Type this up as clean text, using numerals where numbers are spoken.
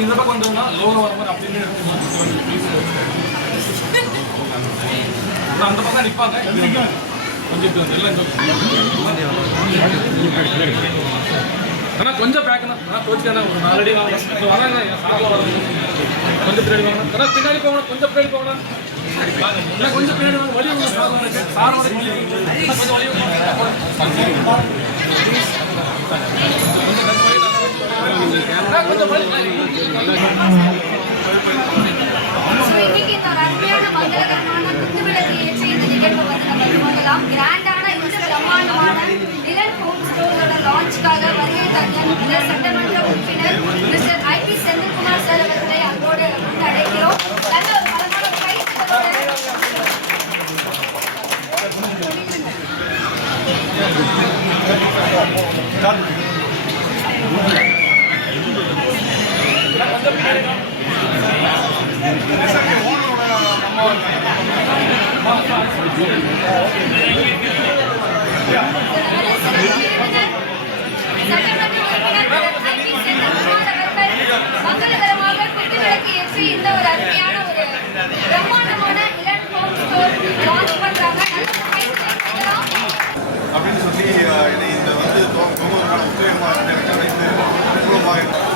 கொஞ்சம் இந்த பக்கம் வந்தோம்னா லோகோ வர மாதிரி அப்படின்னு அந்த பக்கம் நிற்பாங்க கொஞ்சம் ஆனால் கொஞ்சம் பேக்கணும் ஆனால் தோச்சுக்கான ஒரு 4 அடி வாங்கணும் வராங்க சாப்பிட வராங்க கொஞ்சம் பின்னாடி வாங்கணும் ஆனால் பின்னாடி போகணும் கொஞ்சம் பின்னாடி போகணும் கொஞ்சம் பின்னாடி வாங்க வழி ஒன்று சார் கொஞ்சம் வழி இன்னைக்கு இந்த அருமையான மங்களகரமான குத்துவிளக்கு ஏற்றி இந்த நிகழ்வு வந்து நம்ம துவங்கலாம். கிராண்டான இந்த பிரம்மாண்டமான நிலன் ஹோம் ஸ்டோரோட லான்ச்சுக்காக வருகை தந்த சட்டமன்ற உறுப்பினர் மிஸ்டர் ஐபி செந்தில்குமார் சார் அவர்களை அன்போடு அழைக்கிறோம். நல்ல ஒரு பலமான மங்களகரமாக குத்துவிளக்கு ஏற்றி இந்த ஒரு அருமையான ஒரு பிரம்மாண்டமான நிலன் ஹோம் ஸ்டோர் லான்ச் பண்றாங்க. அப்படின்னு சொல்லி இந்த வந்து தொகுதிக்கான உத்வேகமாக எனக்கு அனைத்து அனுகூலமாக